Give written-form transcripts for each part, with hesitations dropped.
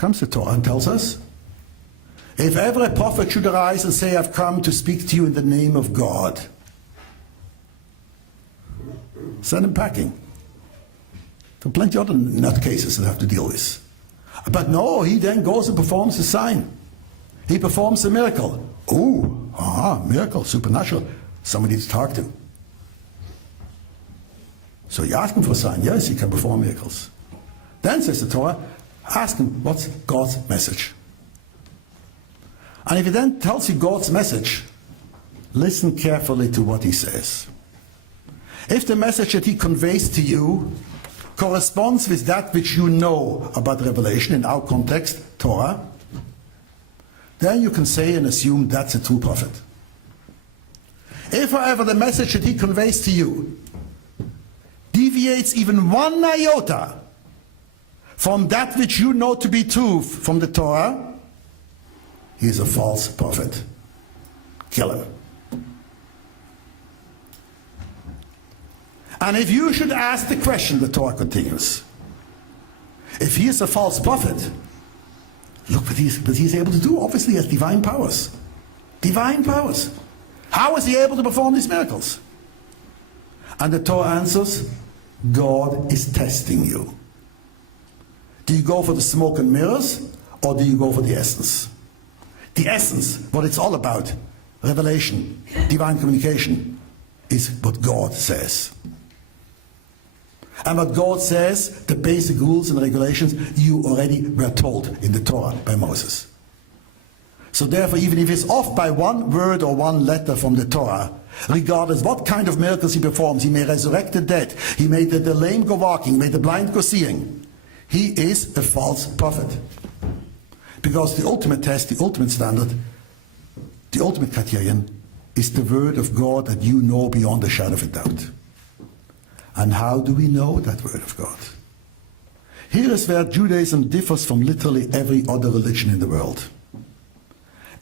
comes the Torah and tells us, if ever a prophet should arise and say, I've come to speak to you in the name of God, send him packing. There are plenty of other nutcases that have to deal with. But no, he then goes and performs a sign. He performs a miracle. Miracle, supernatural. Somebody to talk to. So you ask him for a sign. Yes, he can perform miracles. Then says the Torah, ask him, what's God's message? And if he then tells you God's message, listen carefully to what he says. If the message that he conveys to you corresponds with that which you know about Revelation, in our context, Torah, then you can say and assume that's a true prophet. If, however, the message that he conveys to you deviates even one iota from that which you know to be true from the Torah, he is a false prophet. Kill him. And if you should ask the question, the Torah continues, if he is a false prophet, look what he's able to do. Obviously he has divine powers. Divine powers. How is he able to perform these miracles? And the Torah answers, God is testing you. Do you go for the smoke and mirrors, or do you go for the essence? The essence, what it's all about, revelation, divine communication, is what God says. And what God says, the basic rules and regulations, you already were told in the Torah by Moses. So therefore, even if it's off by one word or one letter from the Torah, regardless what kind of miracles he performs, he may resurrect the dead, he made the lame go walking, made the blind go seeing, he is a false prophet. Because the ultimate test, the ultimate standard, the ultimate criterion is the word of God that you know beyond a shadow of a doubt. And how do we know that word of God? Here is where Judaism differs from literally every other religion in the world.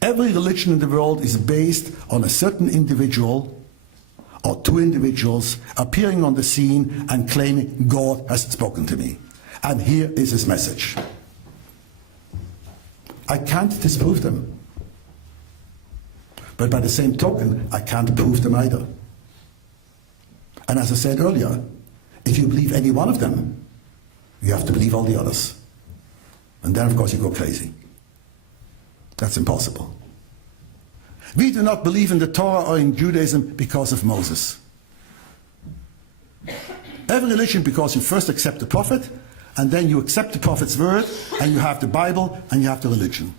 Every religion in the world is based on a certain individual or two individuals appearing on the scene and claiming God has spoken to me. And here is his message. I can't disprove them. But by the same token, I can't prove them either. And as I said earlier, if you believe any one of them, you have to believe all the others. And then, of course, you go crazy. That's impossible. We do not believe in the Torah or in Judaism because of Moses. Every religion, because you first accept the prophet, and then you accept the prophet's word, and you have the Bible, and you have the religion.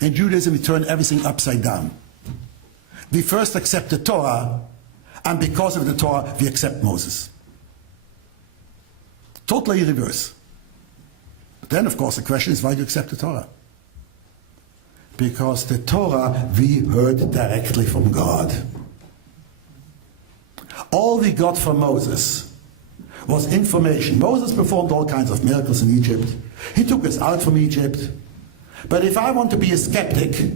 In Judaism, we turn everything upside down. We first accept the Torah, and because of the Torah, we accept Moses. Totally reverse. But then, of course, the question is, why do you accept the Torah? Because the Torah we heard directly from God. All we got from Moses was information. Moses performed all kinds of miracles in Egypt. He took us out from Egypt. But if I want to be a skeptic,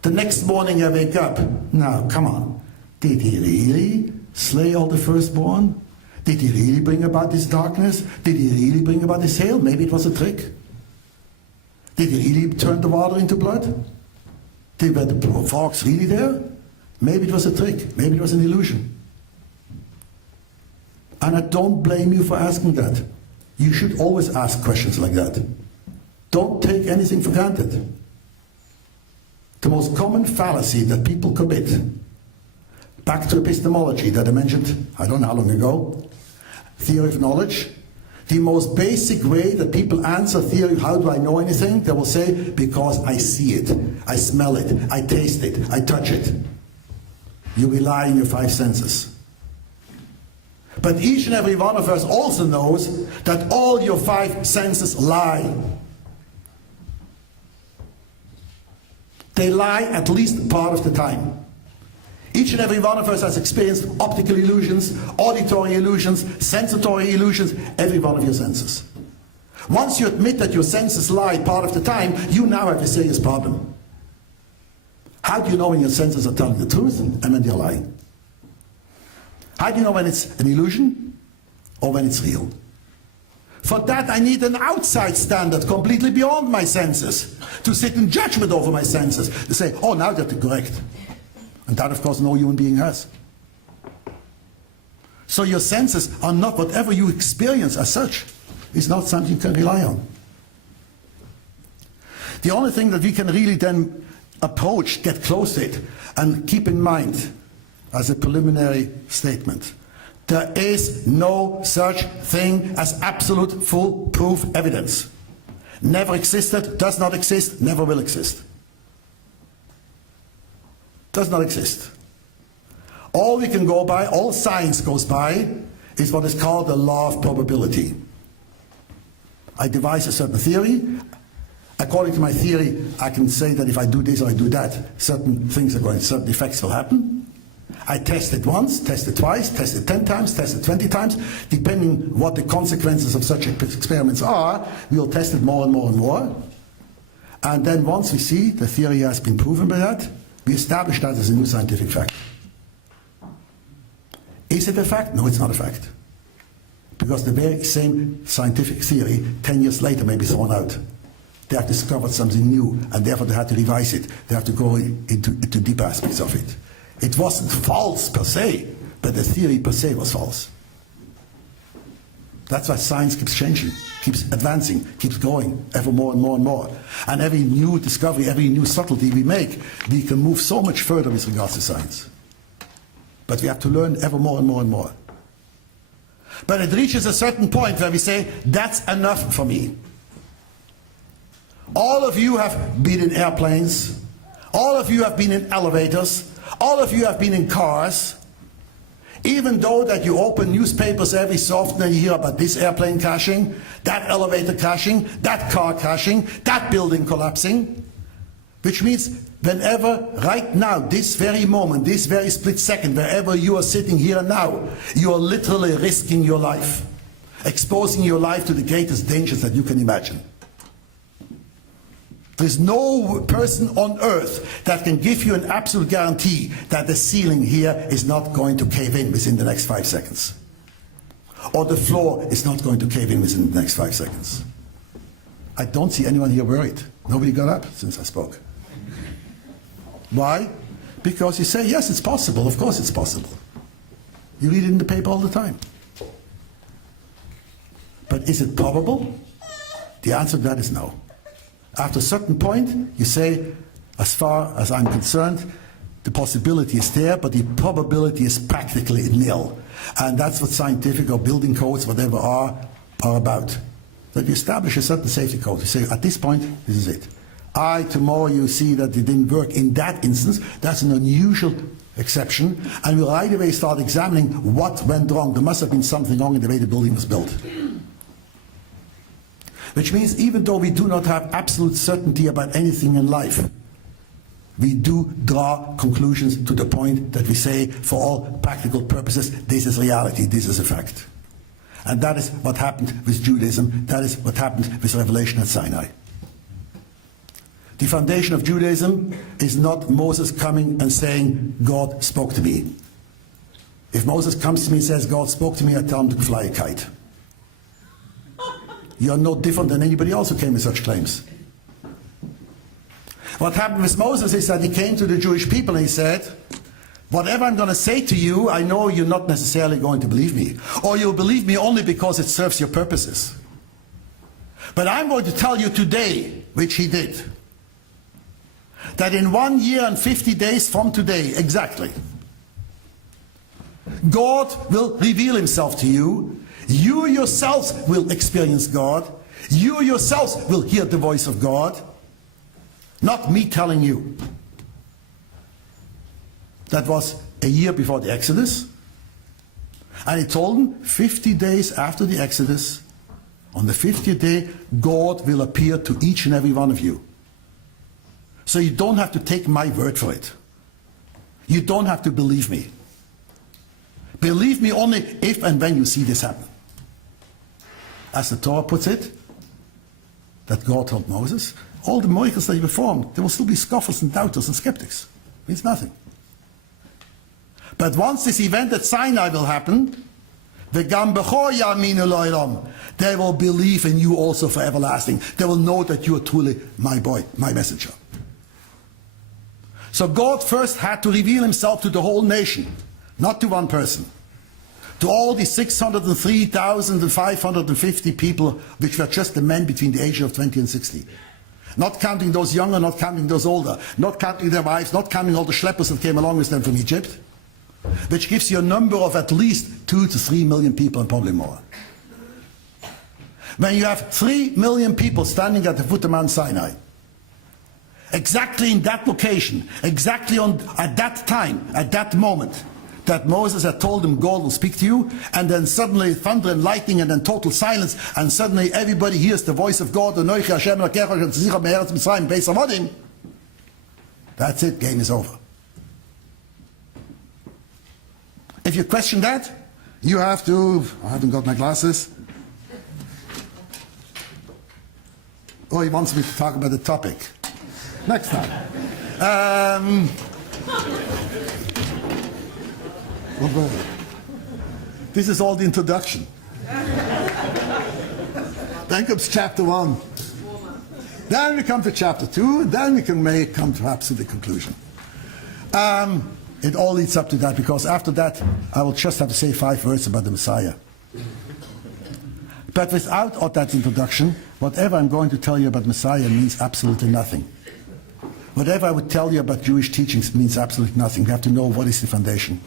the next morning I wake up, now, come on. Did he really slay all the firstborn? Did he really bring about this darkness? Did he really bring about this hail? Maybe it was a trick. Did he really turn the water into blood? Were the frogs really there? Maybe it was a trick. Maybe it was an illusion. And I don't blame you for asking that. You should always ask questions like that. Don't take anything for granted. The most common fallacy that people commit, back to epistemology that I mentioned, I don't know how long ago, theory of knowledge, the most basic way that people answer theory, how do I know anything? They will say, because I see it, I smell it, I taste it, I touch it. You rely on your five senses. But each and every one of us also knows that all your five senses lie. They lie at least part of the time. Each and every one of us has experienced optical illusions, auditory illusions, sensory illusions, every one of your senses. Once you admit that your senses lie part of the time, you now have a serious problem. How do you know when your senses are telling the truth and when they're lying? How do you know when it's an illusion or when it's real? For that I need an outside standard, completely beyond my senses, to sit in judgment over my senses, to say, oh, now that's correct. And that, of course, no human being has. So your senses are not whatever you experience as such. It's not something you can rely on. The only thing that we can really then approach, get close to it, and keep in mind as a preliminary statement, there is no such thing as absolute foolproof evidence. Never existed, does not exist, never will exist. Does not exist. All we can go by, all science goes by, is what is called the law of probability. I devise a certain theory. According to my theory, I can say that if I do this or I do that, certain things are going, certain effects will happen. I test it once, test it twice, test it 10 times, test it 20 times. Depending what the consequences of such experiments are, we'll test it more and more and more. And then once we see the theory has been proven by that, we establish that as a new scientific fact. Is it a fact? No, it's not a fact. Because the very same scientific theory, 10 years later, may be thrown out. They have discovered something new, and therefore they had to revise it. They have to go into deeper aspects of it. It wasn't false per se, but the theory per se was false. That's why science keeps changing, keeps advancing, keeps going ever more and more and more. And every new discovery, every new subtlety we make, we can move so much further with regards to science. But we have to learn ever more and more and more. But it reaches a certain point where we say, that's enough for me. All of you have been in airplanes. All of you have been in elevators. All of you have been in cars. Even though that you open newspapers every so often and you hear about this airplane crashing, that elevator crashing, that car crashing, that building collapsing. Which means whenever, right now, this very moment, this very split second, wherever you are sitting here and now, you are literally risking your life, exposing your life to the greatest dangers that you can imagine. There is no person on earth that can give you an absolute guarantee that the ceiling here is not going to cave in within the next 5 seconds. Or the floor is not going to cave in within the next 5 seconds. I don't see anyone here worried. Nobody got up since I spoke. Why? Because you say, yes, it's possible. Of course it's possible. You read it in the paper all the time. But is it probable? The answer to that is no. After a certain point, you say, as far as I'm concerned, the possibility is there, but the probability is practically nil. And that's what scientific or building codes, whatever are about. That you establish a certain safety code. You say, at this point, this is it. Tomorrow you see that it didn't work in that instance. That's an unusual exception. And we'll right away start examining what went wrong. There must have been something wrong in the way the building was built. Which means even though we do not have absolute certainty about anything in life, we do draw conclusions to the point that we say, for all practical purposes, this is reality, this is a fact. And that is what happened with Judaism, that is what happened with revelation at Sinai. The foundation of Judaism is not Moses coming and saying, God spoke to me. If Moses comes to me and says, God spoke to me, I tell him to fly a kite. You're no different than anybody else who came with such claims. What happened with Moses is that he came to the Jewish people and he said, whatever I'm going to say to you, I know you're not necessarily going to believe me. Or you'll believe me only because it serves your purposes. But I'm going to tell you today, which he did, that in 1 year and 50 days from today, exactly, God will reveal himself to you. You yourselves will experience God. You yourselves will hear the voice of God. Not me telling you. That was a year before the Exodus. And he told them 50 days after the Exodus, on the 50th day, God will appear to each and every one of you. So you don't have to take my word for it. You don't have to believe me. Believe me only if and when you see this happen. As the Torah puts it, that God told Moses, all the miracles that he performed, there will still be scoffers and doubters and skeptics. It means nothing. But once this event at Sinai will happen, They will believe in you also for everlasting. They will know that you are truly my boy, my messenger. So God first had to reveal himself to the whole nation, not to one person. To all the 603,550 people, which were just the men between the ages of 20 and 60. Not counting those younger, not counting those older, not counting their wives, not counting all the schleppers that came along with them from Egypt, which gives you a number of at least 2 to 3 million people and probably more. When you have 3 million people standing at the foot of Mount Sinai, exactly in that location, exactly at that time, at that moment, that Moses had told him God will speak to you, and then suddenly thunder and lightning and then total silence, and suddenly everybody hears the voice of God, that's it, game is over. If you question that, you have to, I haven't got my glasses. Oh, he wants me to talk about the topic. Next time. This is all the introduction. Then comes chapter 1. Then we come to chapter 2. Then we can come perhaps to the conclusion. It all leads up to that, because after that I will just have to say 5 words about the Messiah. But without all that introduction, whatever I'm going to tell you about Messiah means absolutely nothing. Whatever I would tell you about Jewish teachings means absolutely nothing. We have to know what is the foundation.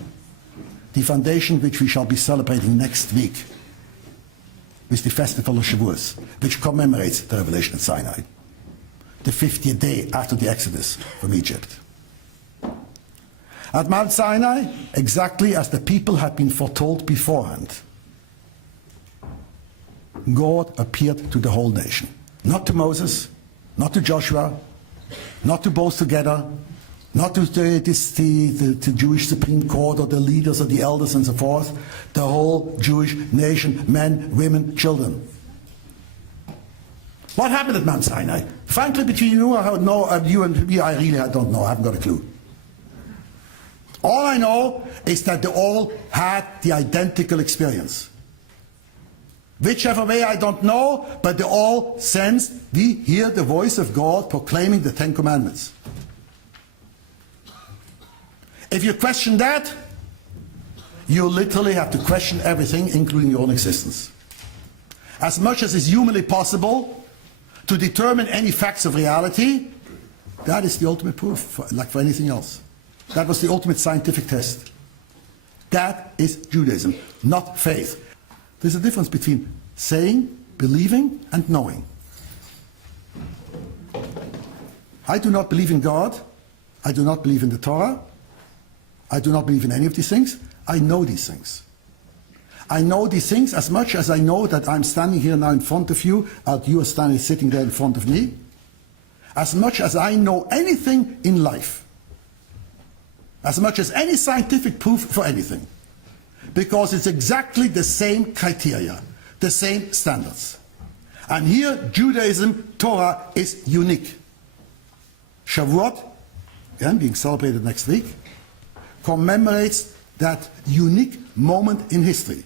The foundation which we shall be celebrating next week is the festival of Shavuos, which commemorates the revelation at Sinai, the 50th day after the Exodus from Egypt. At Mount Sinai, exactly as the people had been foretold beforehand, God appeared to the whole nation. Not to Moses, not to Joshua, not to both together, not to the Jewish Supreme Court or the leaders or the elders and so forth, the whole Jewish nation, men, women, children. What happened at Mount Sinai? Frankly, between you and me, I really don't know. I haven't got a clue. All I know is that they all had the identical experience. Whichever way, I don't know, but they all sensed, we hear the voice of God proclaiming the 10 Commandments. If you question that, you literally have to question everything, including your own existence. As much as is humanly possible to determine any facts of reality, that is the ultimate proof, like for anything else. That was the ultimate scientific test. That is Judaism, not faith. There's a difference between saying, believing, and knowing. I do not believe in God. I do not believe in the Torah. I do not believe in any of these things. I know these things. I know these things as much as I know that I'm standing here now in front of you, and you are sitting there in front of me. As much as I know anything in life. As much as any scientific proof for anything. Because it's exactly the same criteria, the same standards. And here, Judaism, Torah, is unique. Shavuot, again being celebrated next week, commemorates that unique moment in history.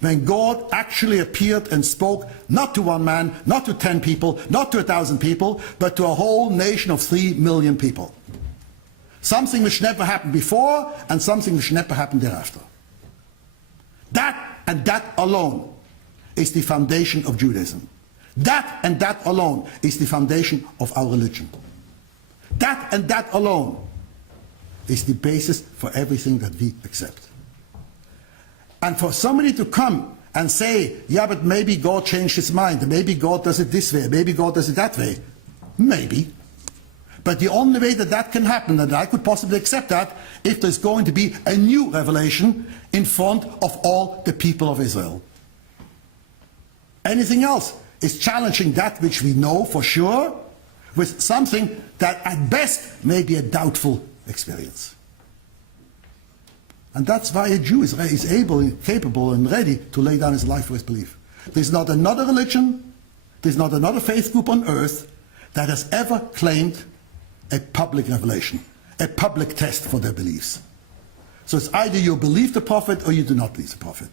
When God actually appeared and spoke not to one man, not to 10 people, not to 1,000 people, but to a whole nation of 3 million people. Something which never happened before and something which never happened thereafter. That and that alone is the foundation of Judaism. That and that alone is the foundation of our religion. That and that alone is the basis for everything that we accept. And for somebody to come and say, yeah, but maybe God changed his mind, maybe God does it this way, maybe God does it that way, maybe. But the only way that that can happen, and I could possibly accept that, if there's going to be a new revelation in front of all the people of Israel. Anything else is challenging that which we know for sure with something that at best may be a doubtful experience. And that's why a Jew is able, capable and ready to lay down his life for his belief. There's not another religion, there's not another faith group on earth that has ever claimed a public revelation, a public test for their beliefs. So it's either you believe the prophet or you do not believe the prophet.